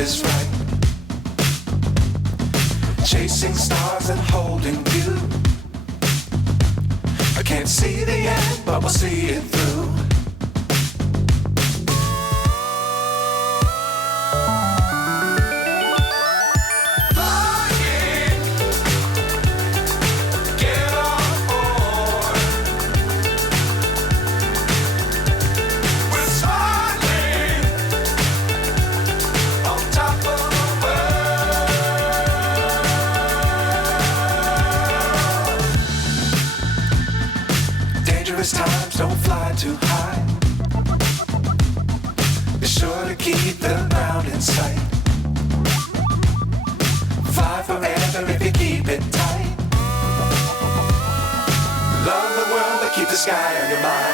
is right. Chasing stars and holding you. I can't see the end, but we'll see it through. Times don't fly too high. Be sure to keep the ground in sight. Fly forever if you keep it tight. Love the world but keep the sky on your mind.